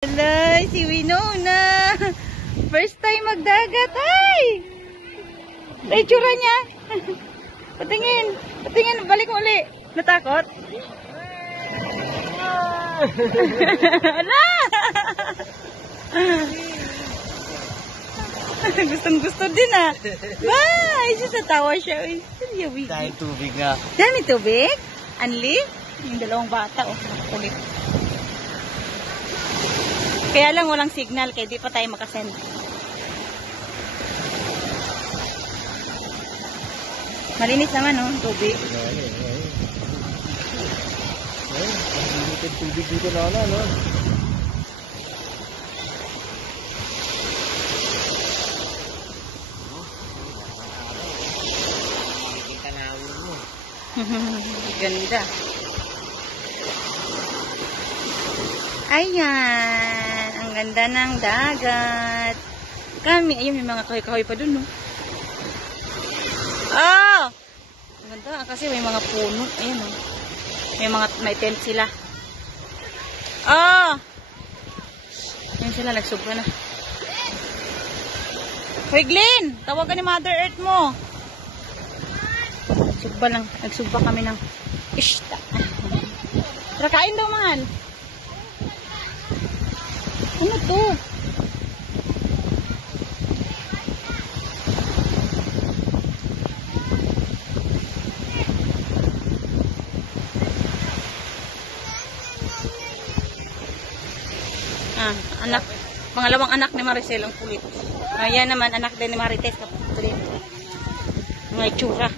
Hello, si Winona. First time magdagat. Ay! Ay, tsura niya. Patingin. Patingin. Balik mo uli. Natakot? Ala! Gustong-gusto din ah. Bye! Siya natawa siya. Dahil tubig nga. Dami tubig? Anli? Yung dalawang bata. Oh, kulit. Kaya lang walang signal. Kaya di pa tayo makasend. Malinis naman oh, tubig. Limited tubig dito na no? Ganda. Ayan. Ang ganda ng dagat. Kami, ayun, may mga kahoy-kahoy pa dun, no? Oh! Ang ganda, kasi may mga puno. Ayan, no? May tent sila. Oh! Ayan sila, nagsubra na. Hoy, Glenn! Tawagan ni Mother Earth mo. Nagsugba kami ng ishta. Tara, kain daw, man. Ano to? Anak. Pangalawang anak ni Maricel ang kulit. Ayan naman, anak din ni Marites. Mga itsura.